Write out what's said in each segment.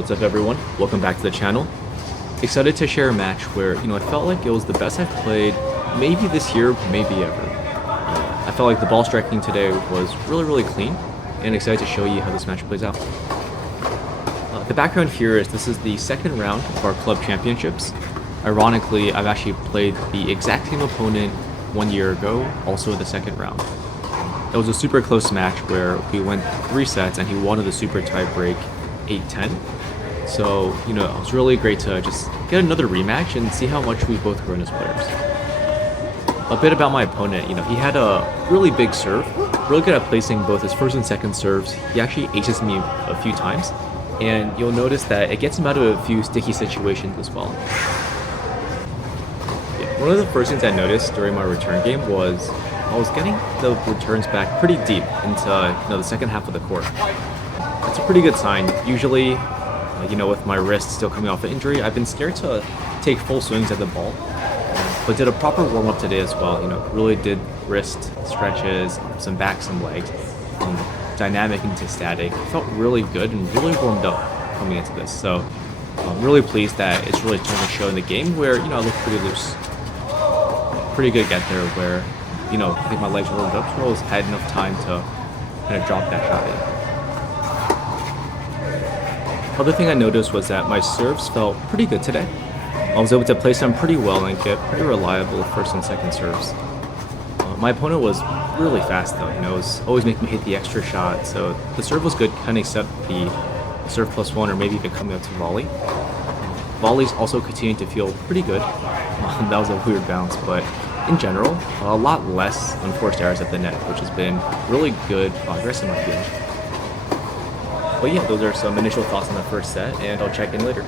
What's up everyone? Welcome back to the channel. Excited to share a match where, I felt like it was the best I've played maybe this year, maybe ever. I felt like the ball striking today was really clean, and excited to show you how this match plays out. The background here is this is the second round of our club championships. Ironically, I've actually played the exact same opponent 1 year ago, also in the second round. It was a super close match where we went 3 sets and he won the super tie break 8-10. So, it was really great to just get another rematch and see how much we've both grown as players. A bit about my opponent, he had a really big serve, really good at placing both his first and second serves. He actually aces me a few times, and you'll notice that it gets him out of a few sticky situations as well. One of the first things I noticed during my return game was I was getting the returns back pretty deep into the second half of the court. That's a pretty good sign. Usually, with my wrist still coming off an injury, I've been scared to take full swings at the ball, but did a proper warm-up today as well. Really did wrist stretches, some back, some legs, dynamic into static. Felt really good and really warmed up coming into this. So I'm really pleased that it's really starting to show in the game where, I look pretty loose. Pretty good get there where, I think my legs were warmed up, so I always had enough time to kind of drop that shot in. Other thing I noticed was that my serves felt pretty good today. I was able to place them pretty well and get pretty reliable first and second serves. My opponent was really fast though, it was always making me hit the extra shot, so the serve was good, kind of except the serve +1 or maybe even coming up to volley. Volleys also continued to feel pretty good. That was a weird bounce, but in general, a lot less unforced errors at the net, which has been really good progress in my field. But yeah, those are some initial thoughts on the first set, and I'll check in later.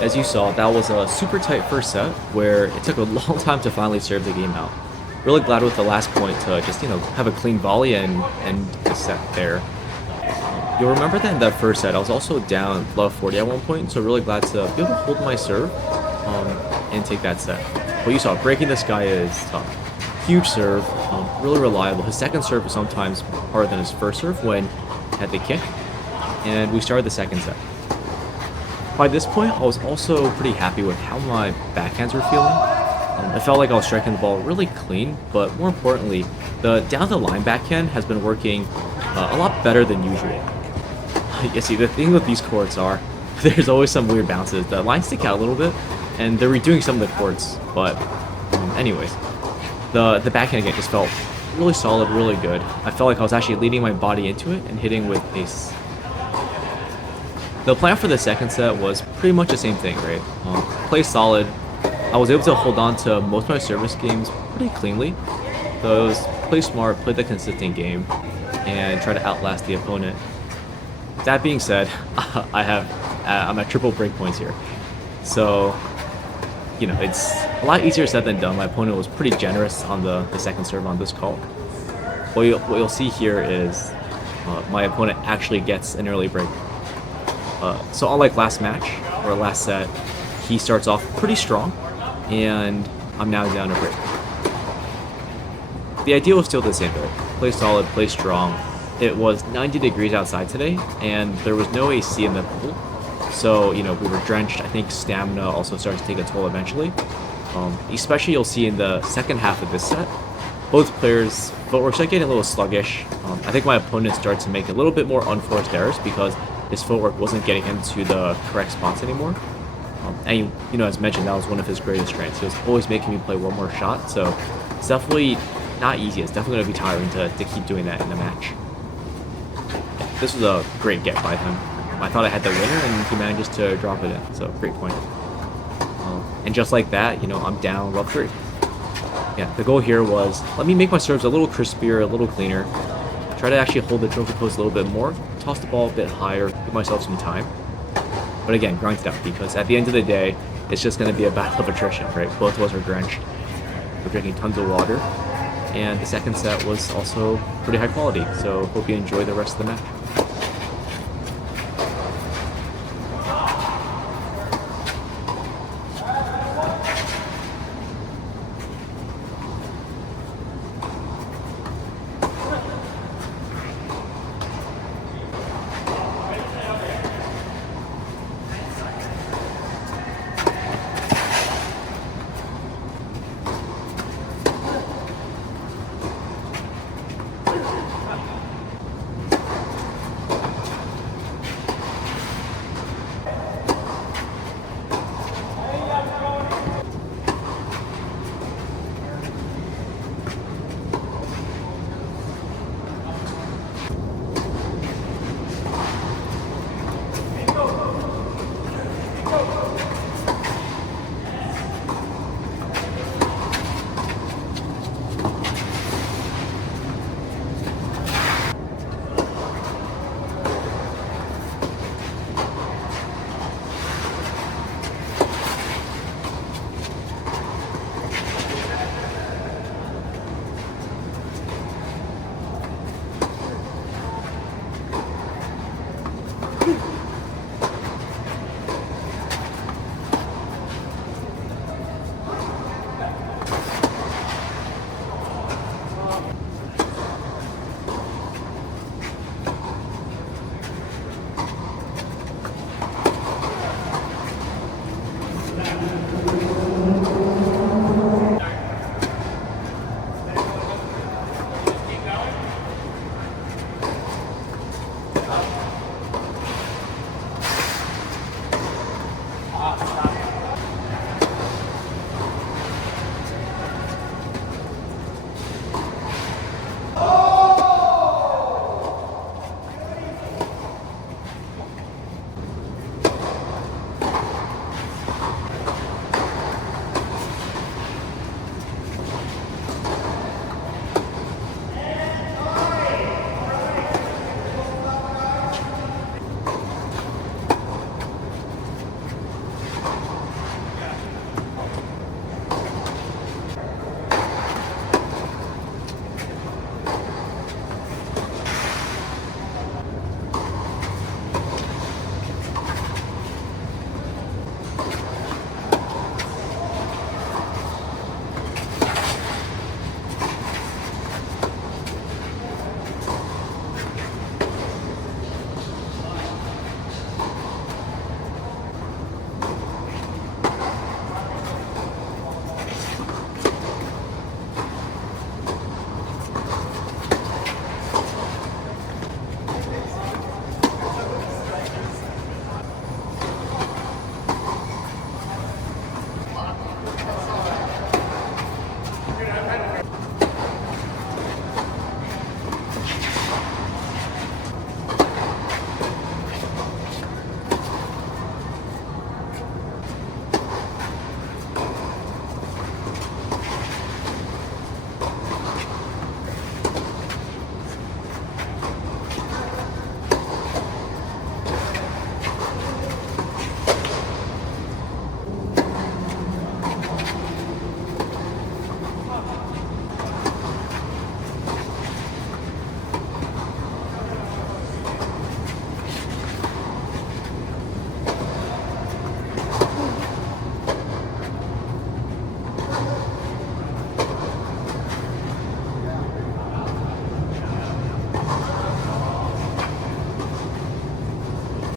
As you saw, that was a super tight first set where it took a long time to finally serve the game out. Really glad with the last point to just, have a clean volley and end the set there. You'll remember that in that first set, I was also down love 40 at one point, so really glad to be able to hold my serve and take that set. But you saw, breaking this guy is tough. Huge serve, really reliable. His second serve is sometimes harder than his first serve when he had the kick. And we started the second set. By this point, I was also pretty happy with how my backhands were feeling. I felt like I was striking the ball really clean, but more importantly, the down the line backhand has been working a lot better than usual. You see, the thing with these courts are, there's always some weird bounces. The lines stick out a little bit, and they're redoing some of the courts, but anyways. The backhand again just felt really solid, really good. I felt like I was actually leading my body into it and hitting with pace. The plan for the second set was pretty much the same thing, right? Play solid. I was able to hold on to most of my service games pretty cleanly. So it was play smart, play the consistent game, and try to outlast the opponent. That being said, I'm at triple break points here. So, it's a lot easier said than done. My opponent was pretty generous on the second serve on this call. What you'll see here is my opponent actually gets an early break. So unlike last match, or last set, he starts off pretty strong, and I'm now down a break. The idea was still the same though. Play solid, play strong. It was 90 degrees outside today, and there was no AC in the pool. So, we were drenched. I think stamina also starts to take a toll eventually. Especially you'll see in the second half of this set, both players' footwork started getting a little sluggish. I think my opponent started to make a little bit more unforced errors because his footwork wasn't getting him to the correct spots anymore. And as mentioned, that was one of his greatest strengths. He was always making me play one more shot, so it's definitely not easy. It's definitely going to be tiring to keep doing that in the match. This was a great get by him. I thought I had the winner, and he manages to drop it in, so great point. And just like that, I'm down love 3. Yeah, the goal here was, let me make my serves a little crispier, a little cleaner, try to actually hold the trophy post a little bit more, toss the ball a bit higher, give myself some time. But again, grind it out, because at the end of the day, it's just going to be a battle of attrition, right? Both of us are drenched. We're drinking tons of water. And the second set was also pretty high quality, so hope you enjoy the rest of the match.